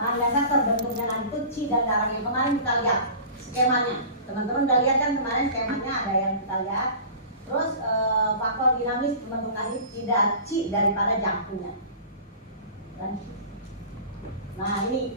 bahan dasar terbentuknya nanti itu C dan darah yang kemarin kita lihat skemanya. Teman-teman udah lihat kan kemarin skemanya ada yang kita lihat. Terus faktor dinamis pembentukan C daripada jangkauannya. Nah ini,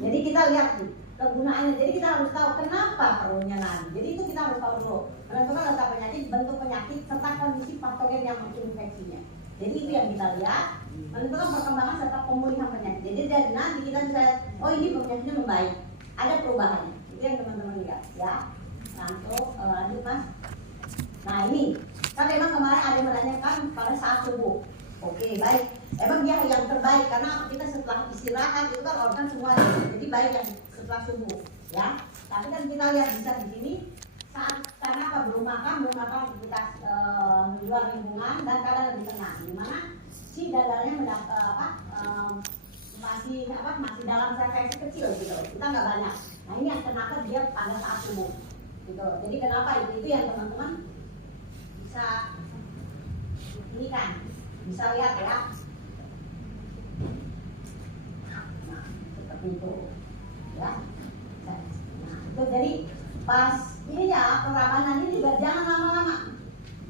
jadi kita lihat nih kegunaannya. Jadi kita harus tahu kenapa perlunya nadi. Jadi itu kita harus tahu dulu. Menentukan letak penyakit, bentuk penyakit, serta kondisi patogen yang menginfeksinya. Jadi itu yang kita lihat. Menentukan perkembangan serta pemulihan penyakit. Jadi dari nanti kita bisa lihat, oh ini penyakitnya membaik, ada perubahannya. Itu yang teman-teman lihat ya. Nah untuk lanjut mas. Nah ini kan memang kemarin ada yang menanyakan pada saat subuh. Oke baik. Emang dia yang terbaik karena kita setelah istirahat itu kan organ semua. Jadi baik yang setelah subuh ya. Tapi kan kita lihat bisa di sini saat karena apa belum makan aktivitas di luar lingkungan dan kadang lebih tengah. Di mana si dadanya masih dalam sel kecil gitu. Kita nggak banyak. Nah ini yang kenapa dia pada saat subuh gitu. Jadi kenapa itu yang teman-teman bisa ini kan bisa lihat ya. Nah, seperti itu ya. Nah, itu jadi pas ini ya perawanan ini juga jangan lama-lama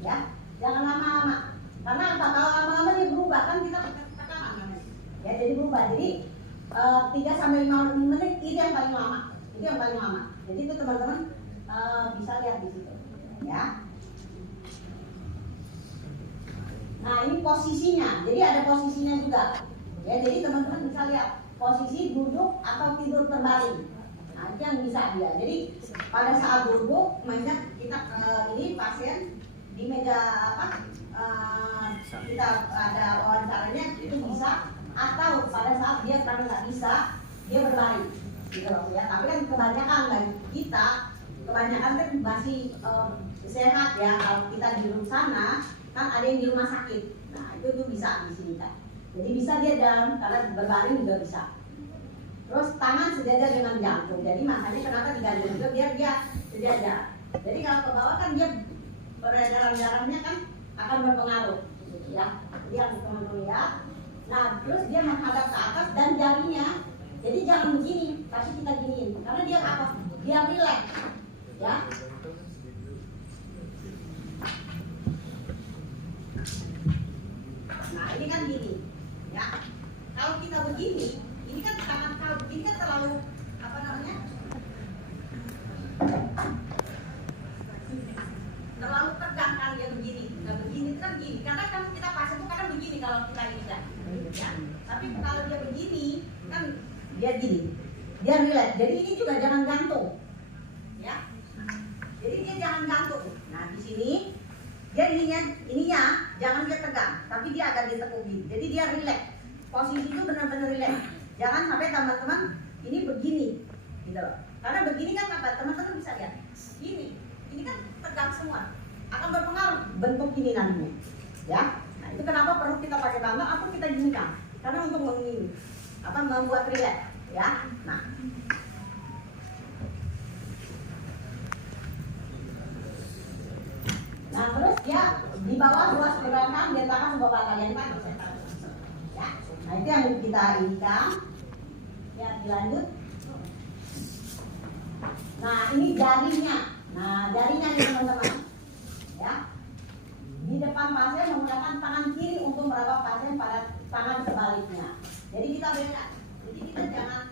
ya. Jangan lama-lama. Karena apa? Kalau lama-lama dia berubah kan kita tekanan ya jadi berubah. Jadi 3 sampai 5 menit itu yang paling lama. Itu yang paling lama. Jadi itu teman-teman bisa lihat di situ ya. Nah ini posisinya, jadi ada posisinya juga ya, jadi teman-teman bisa lihat posisi duduk atau tidur terbaring. Nah itu yang bisa dia. Jadi pada saat duduk, misalnya kita ini pasien di meja kita ada wawancaranya itu bisa, atau pada saat dia karena nggak bisa dia berbaring gitu loh ya. Tapi kan kebanyakan bagi kita kebanyakan kan masih sehat ya. Kalau kita di rumah sana kan ada yang di rumah sakit, nah itu bisa di sini kan. Jadi bisa dia dalam karena berbaring juga bisa. Terus tangan sejajar dengan jantung. Jadi makanya kenapa digantung juga biar dia sejajar. Jadi kalau ke bawah kan dia peredaran darahnya kan akan berpengaruh, gitu ya. Jadi yang teman-teman lihat. Nah terus dia menghadap ke atas dan jarinya. Jadi jangan begini, tapi kita giniin. Karena dia apa? Dia rileks, ya. Nah ini kan gini ya. Kalau kita begini, ini kan tangan kalau begini kan terlalu apa namanya? Terlalu tegang kan dia begini. Nah begini kan gini. Karena kan kita pasien itu kadang begini kalau kita ini kan. Ya. Tapi kalau dia begini kan dia gini. Dia relax. Jadi ini juga jangan gantung. Ya. Jadi dia jangan gantung. Nah di sini dia ininya jangan dia tegang, tapi dia agak ditekuk. Jadi dia relax. Posisi itu benar-benar relax. Jangan sampai teman-teman ini begini, gitu loh. Karena begini kan apa? Teman-teman bisa lihat. Ini kan tegang semua. Akan berpengaruh bentuk ini nantinya. Ya. Nah itu kenapa perlu kita pakai tangga atau kita ginikan? Karena untuk membuat relax. Ya. Nah. Nah terus dia di bawah ruas pergerakan diletakkan sebuah kalian kan ya. Nah itu yang kita inikan ya. Dilanjut. Nah ini jarinya. Nah jarinya nih teman-teman ya. Di depan pasien menggunakan tangan kiri untuk meraba pasien pada tangan sebaliknya. Jadi kita beda. Jadi kita jangan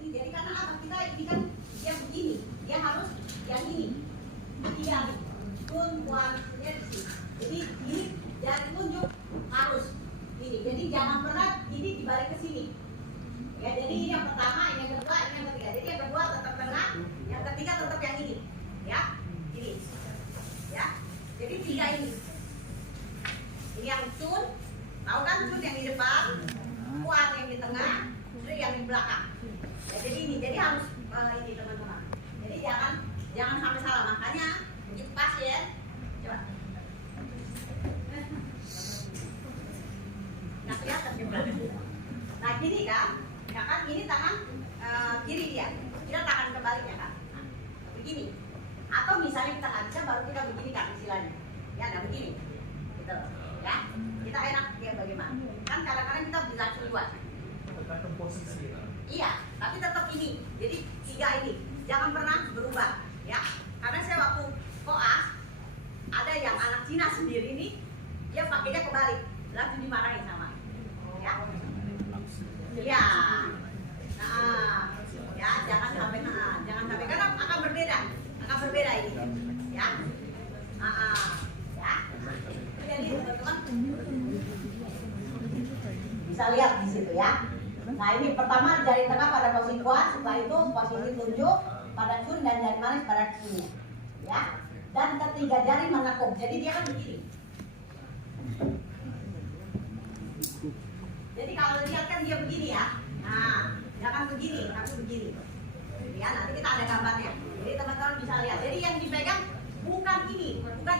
ini. Jadi karena apa? Kita ini kan dia begini. Dia harus yang ini. Dia jadi ini jari tunjuk harus ini. Jadi jangan pernah ini dibalik ke sini. Ya, jadi ini yang pertama, ini yang kedua, ini yang ketiga. Jadi yang kedua tetap tengah, yang ketiga tetap yang ini. Ya, ini. Ya. Jadi 3 ini. Ini yang tun, tahu kan tun yang di depan, kuat yang di tengah, terus yang di belakang. Ya, jadi ini. Jadi harus ini teman-teman. Jadi jangan sampai salah. Makanya begitu pasien coba. Nah kelihatan juga. Nah gini kan, ya kan ini tangan kiri dia, kita tangan kebaliknya kan. Nah, begini. Atau misalnya kita nggak bisa, baru kita begini kan istilahnya. Ya, nah begini, gitu. Ya, kita enak dia bagaimana? Kan kadang-kadang kita bisa keluar. Tergantung posisi. Iya. bisa lihat di situ ya. Nah ini pertama jari tengah pada posisi kuat, setelah itu posisi tunjuk pada cun dan jari manis pada cunnya, ya. Dan ketiga jari menekuk, jadi dia kan begini. Jadi kalau lihat kan dia begini ya. Nah, dia kan begini, tapi begini. Ya, nanti kita ada gambarnya. Jadi teman-teman bisa lihat. Jadi yang dipegang bukan ini, bukan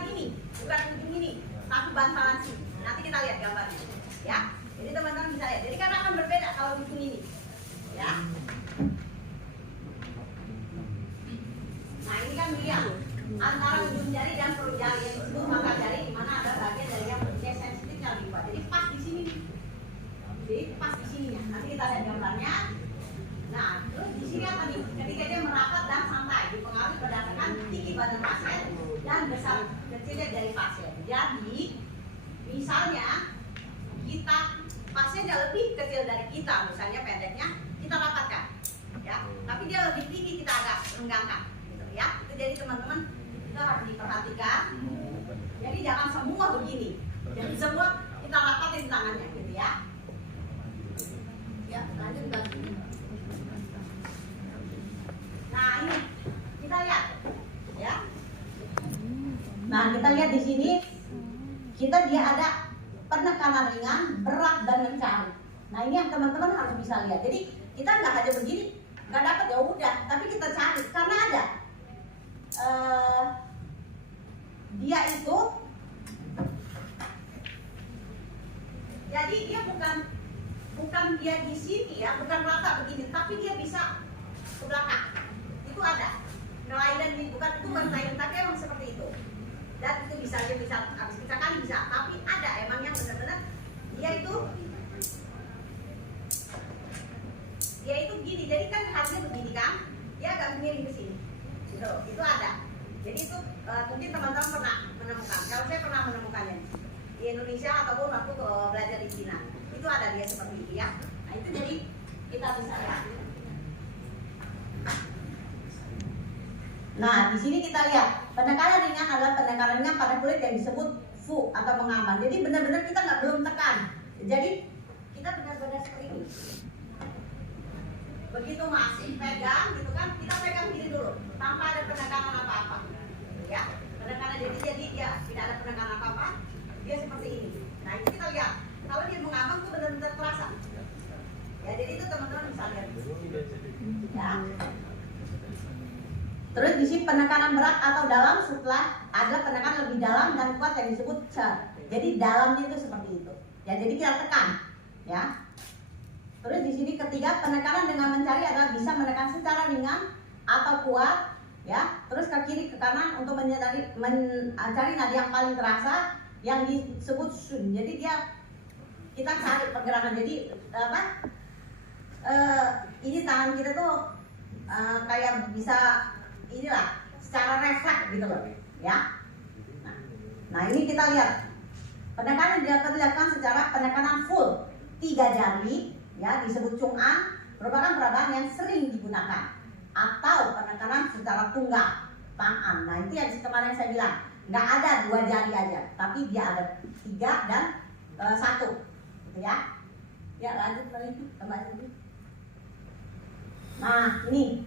ujung ini, tapi bantalan sini. Nanti kita lihat gambarnya, ya. Jadi teman-teman bisa lihat. Jadi karena akan berbeda kalau ujung ini, ya. Nah ini kan lihat antara ujung jari dan perut jari yang disebut mangkak jari, di mana ada bagian dari yang sensitifnya lebih kuat. Jadi pas di sini. Jadi pas di sininya. Nanti kita lihat gambarnya. Nah, terus di sini apa nih? Ketika dia merapat dan santai, dipengaruhi berdasarkan tinggi badan pasien dan besar kecilnya dari pasien. Jadi, misalnya kita pasiennya lebih kecil dari kita, misalnya pendeknya, kita rapatkan, ya. Tapi dia lebih tinggi, kita agak renggangkan, gitu ya. Itu jadi teman-teman kita harus diperhatikan. Jadi jangan semua begini. Jadi semua kita rapatin tangannya, gitu ya. Ya, lanjut lagi. Nah ini kita lihat, ya. Nah kita lihat di sini, dia ada penekanan ringan, berat dan mencari. Nah ini yang teman-teman harus bisa lihat. Jadi kita nggak aja begini, nggak dapat ya udah, tapi kita cari karena ada dia itu, jadi dia bukan dia di sini ya, bukan rata begini, tapi dia bisa ke belakang. Itu ada kelainan ini, bukan itu kelainan, tapi emang seperti itu. Dan itu bisa habis kita kali bisa, tapi ada emang yang benar-benar dia itu gini. Jadi kan harusnya begini kan, dia agak miring ke sini. Gitu, itu ada. Jadi itu mungkin teman-teman pernah menemukan. Kalau saya pernah menemukannya di Indonesia ataupun waktu belajar di Cina, itu ada dia seperti itu ya. Nah itu jadi kita bisa lihat. Nah, di sini kita lihat penekanan ringan adalah penekanan ringan pada kulit yang disebut fu atau mengaman. Jadi benar-benar kita belum tekan. Jadi kita benar-benar seperti ini. Begitu masih pegang, gitu kan? Kita pegang gini dulu, tanpa ada penekanan apa-apa. Ya, penekanan jadi dia tidak ada penekanan apa-apa. Dia seperti ini. Nah, itu kita lihat. Kalau dia mengaman itu benar-benar terasa. Ya, jadi itu teman-teman bisa lihat. Ya. Terus di sini penekanan berat atau dalam setelah ada penekanan lebih dalam dan kuat yang disebut cer. Jadi dalamnya itu seperti itu. Ya, jadi kita tekan, ya. Terus di sini ketiga, penekanan dengan mencari adalah bisa menekan secara ringan atau kuat, ya. Terus ke kiri ke kanan untuk mencari nadi yang paling terasa yang disebut sun. Jadi kita cari pergerakan. Jadi ini tangan kita tuh kayak bisa inilah secara refleks gitu loh, ya. Nah ini kita lihat penekanan dilakukan secara penekanan full 3 jari, ya, disebut chung an, merupakan perabaan yang sering digunakan, atau penekanan secara tunggal tangan. Nah itu yang kemarin saya bilang nggak ada 2 jari aja, tapi dia ada 3 dan 1, gitu ya. Ya lanjut lagi, tambah lagi. Nah ini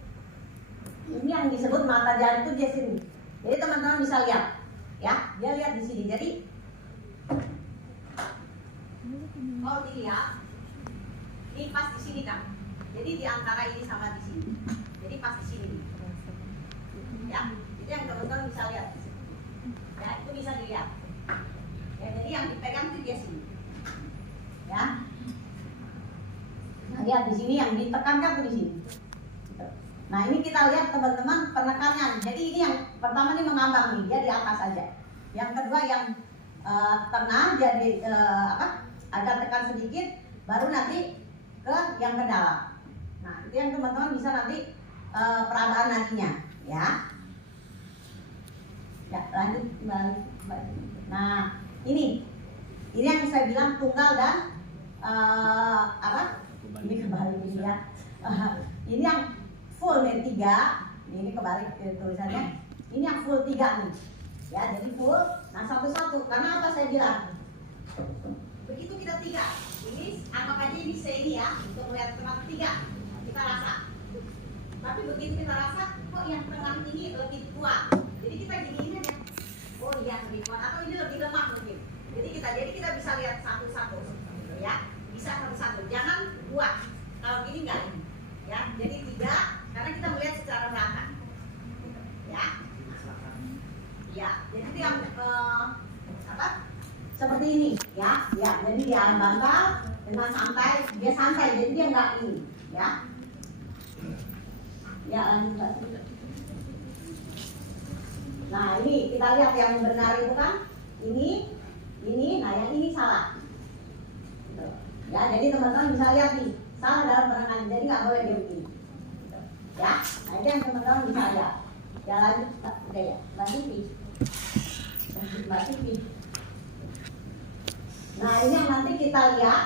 yang disebut mata jari itu dia sini. Jadi teman-teman bisa lihat, ya, dia lihat di sini. Jadi kalau dilihat, ini pas di sini kan. Jadi di antara ini sama di sini. Jadi pas di sini. Ya, itu yang teman-teman bisa lihat. Ya, itu bisa dilihat. Ya, jadi yang dipegang itu dia sini. Ya. Nah, lihat di sini yang ditekankan tuh di sini. Nah ini kita lihat teman-teman penekanan. Jadi ini yang pertama ini mengambang nih, dia di atas saja. Yang kedua yang tengah jadi agak tekan sedikit, baru nanti ke yang ke dalam. Nah itu yang teman-teman bisa nanti perabaan nadinya, ya. Ya lanjut kembali. Nah ini yang saya bilang tunggal dan ini kembali ini ya. Ini yang full nih 3, ini kebalik tulisannya. Ini yang full 3 nih, ya. Jadi full, nah satu-satu. Karena apa saya bilang begitu kita tiga, ini anggap aja ini C ini ya, untuk melihat tempat tiga, kita rasa. Tapi begitu kita rasa, kok yang tengah ini lebih kuat. Jadi kita giniin aja. Oh iya lebih kuat, atau ini lebih lemah mungkin. Jadi kita bisa lihat satu-satu, ya. Bisa satu-satu. Jangan buat. Kalau gini enggak, ya. Jadi tiga, karena kita melihat secara merata, ya. Ya. Jadi itu yang apa? Seperti ini, ya. Ya. Jadi dia bantal dengan santai, dia santai. Jadi dia enggak ini, ya. Ya lanjut. Nah ini kita lihat yang benar itu kan ini, nah yang ini salah. Ya jadi teman-teman bisa lihat nih salah dalam penanganan, jadi nggak boleh dia begini. Ya, nah ini yang teman-teman bisa lihat. Ya lanjut, oke ya, lanjut Mbak Tipi. Nah ini yang nanti kita lihat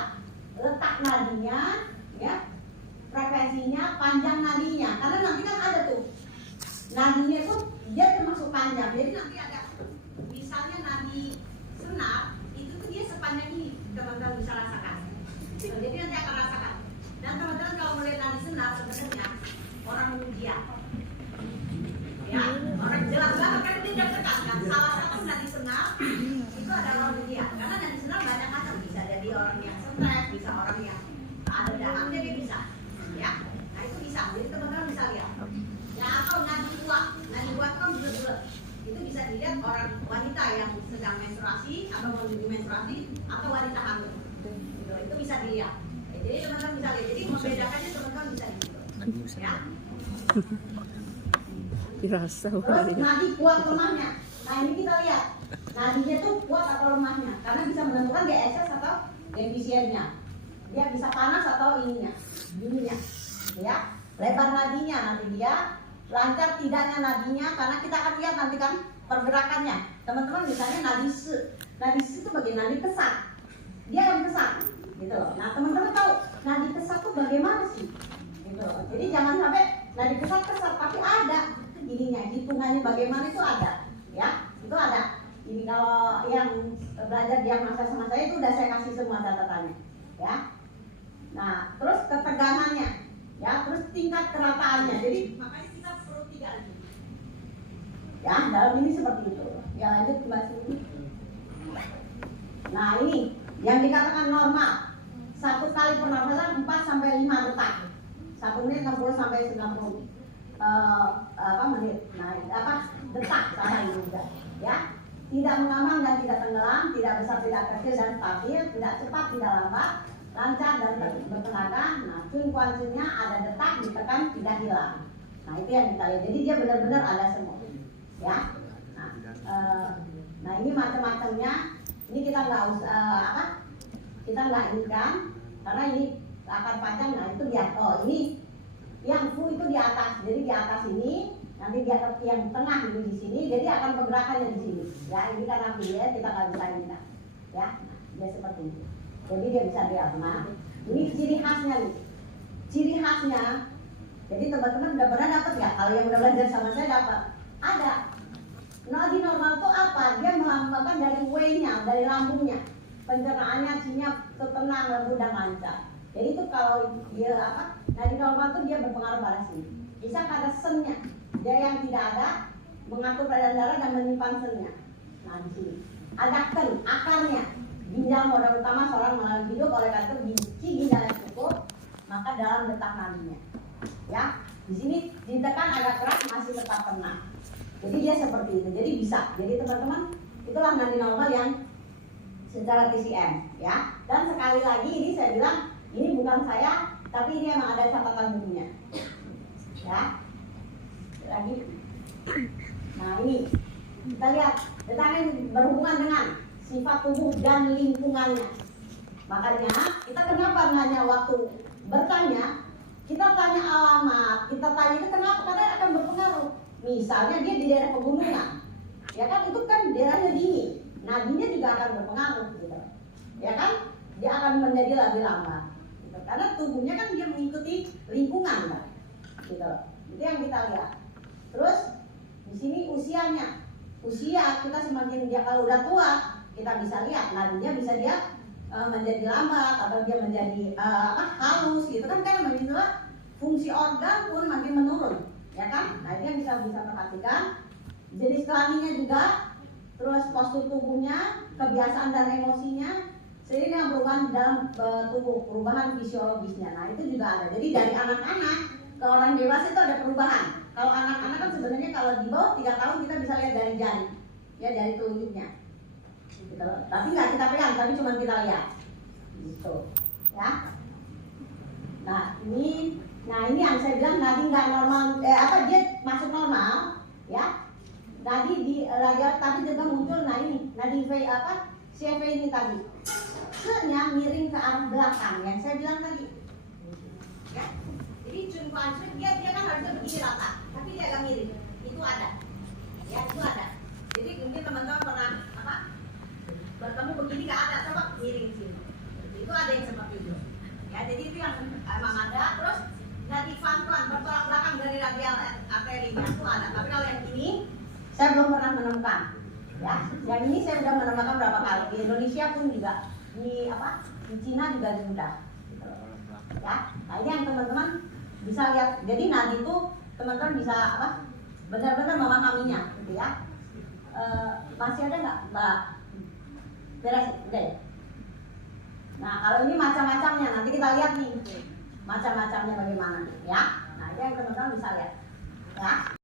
letak nadinya, ya. Frekuensinya, panjang nadinya, karena nanti kan ada tuh nadinya itu dia termasuk panjang, jadi nanti ada misalnya nadi senar itu tuh dia sepanjang ini, teman-teman bisa rasakan. Jadi nanti akan rasakan. Dan teman-teman kalau melihat nadi senar sebenarnya orang ujian, ya orang jelas banget kan dia udah tekankan. Salah satu nadi senar itu adalah ujian, karena nadi senar banyak macam, bisa jadi orang yang stres, bisa orang yang ada dahamnya dia bisa. Ya, nah itu bisa, jadi teman-teman bisa lihat. Ya atau nadi kuat kan bulat-bulat. Itu bisa dilihat orang wanita yang sedang menstruasi atau menuju menstruasi atau wanita hamil. Gitu. Itu bisa dilihat. Ya, jadi teman-teman bisa lihat. Jadi membedakannya teman-teman bisa dilihat. Ya. Terus nadi kuat lemahnya. Nah ini kita lihat. Nadinya tuh kuat atau lemahnya, karena bisa menentukan dia excess atau defisiennya. Dia bisa panas atau ininya. Ininya, ya, lebar nadinya nanti dia lancar tidaknya nadinya, karena kita akan lihat nanti kan pergerakannya. Teman-teman misalnya nadi itu bagian nadi kesat, dia akan kesat, gitu. Nah teman-teman tahu nadi kesat itu bagaimana sih, gitu. Jadi jangan sampai nadi kesat, tapi ada ininya, hitungannya bagaimana itu ada, ya, itu ada. Ini kalau yang belajar diagnosa sama saya itu udah saya kasih semua catatannya, ya. Nah, terus ketegangannya, ya, terus tingkat kerataannya. Jadi makanya kita perlu tiga lagi. Ya, dalam ini seperti itu. Ya lanjut Mbak Siti. Nah ini yang dikatakan normal. Satu kali pernafasan 4 sampai 5 detak. 1 menit 60 sampai 90 menit. Nah, detak sama ini juga. Ya, tidak mengambang dan tidak tenggelam, tidak besar, tidak kecil dan stabil, tidak cepat, tidak lambat, lancar dan bertenaga. Nah, frekuensinya ada detak, ditekan, tidak hilang. Nah, itu yang kita lihat. Jadi dia benar-benar ada semua. Ya. Nah, ini macam-macamnya. Ini kita nggak usah kita nggak inikan, karena ini akan panjang. Nah, itu dia. Oh, ini yang full itu di atas. Jadi di atas ini, nanti dia yang tengah ini di sini. Jadi akan pergerakannya di sini. Ya, ini karena dia kita nggak bisa ini. Ya, nah, dia seperti itu. Jadi dia bisa lihat. Nah, ini ciri khasnya nih. Ciri khasnya. Jadi teman-teman udah pernah dapat ya? Kalau yang udah belajar sama saya dapat. Ada. Nadi normal itu apa? Dia melambangkan dari W-nya, dari lambungnya. Pencernaannya, cinya tenang, lembut dan lancar. Jadi itu kalau dia nadi normal itu dia berpengaruh pada sini. Bisa pada sennya. Dia yang tidak ada mengatur peredaran darah dan menyimpan sennya. Nah di sini. Ada akarnya. Ginjal modal utama seorang melalui hidup, oleh karena itu ginjal yang cukup, maka dalam detak nadinya. Ya, di sini ditekan agak keras masih tetap tenang. Jadi dia seperti itu. Jadi bisa. Jadi teman-teman, itulah nadi normal yang secara TCM, ya. Dan sekali lagi ini saya bilang ini bukan saya, tapi ini memang ada catatan bukunya. Ya. Lagi. Nah ini kita lihat detaknya berhubungan dengan sifat tubuh dan lingkungannya. Makanya kita kenapa nanya waktu bertanya, kita tanya alamat, kita tanya itu kenapa? Karena akan berpengaruh. Misalnya dia di daerah pegunungan, ya kan itu kan daerahnya dingin, nadinya juga akan berpengaruh, gitu. Ya kan? Dia akan menjadi lebih lambat, gitu. Karena tubuhnya kan dia mengikuti lingkungan, kan? Gitu. Itu yang kita lihat. Terus di sini usianya, usia kita semakin dia kalau udah tua, kita bisa lihat nadinya bisa dia menjadi lambat atau dia menjadi halus gitu kan, karena menunjukkan fungsi organ pun makin menurun, ya kan? Nah, ini yang bisa perhatikan. Jenis kelaminnya juga, terus postur tubuhnya, kebiasaan dan emosinya, seiring dengan perubahan dalam tubuh, perubahan fisiologisnya. Nah, itu juga ada. Jadi dari anak-anak ke orang dewasa itu ada perubahan. Kalau anak-anak kan sebenarnya kalau di bawah 3 tahun kita bisa lihat dari jari, ya, dari telunjuknya. Gitu. Tapi nggak kita pegang, tapi cuma kita lihat. Gitu, ya. Nah, ini yang saya bilang nadi nggak normal, dia masuk normal, ya. Nadi di radial tadi juga muncul, nah ini nadi CV ini tadi. Nya miring ke arah belakang yang saya bilang tadi. Ya. Jadi Chun Kwan Chun dia kan harusnya begini rata, tapi dia agak miring. Itu ada. Ya, itu ada. Jadi mungkin teman-teman pernah bertemu begini nggak ada, coba miring sini. Itu ada yang seperti itu. Ya, jadi itu yang emang ada. Terus nadi Fan Kwan bertolak belakang dari radial arterinya itu ada. Tapi kalau yang ini saya belum pernah menemukan. Ya, yang ini saya sudah menemukan berapa kali. Di Indonesia pun juga, di Cina juga sudah. Ya, nah ini yang teman-teman bisa lihat. Jadi nadi itu teman-teman bisa benar-benar memahaminya, gitu ya. Masih ada nggak, Mbak? Beres, udah ya? Nah, kalau ini macam-macamnya, nanti kita lihat nih macam-macamnya bagaimana, ya. Nah, ini yang teman-teman bisa lihat, ya.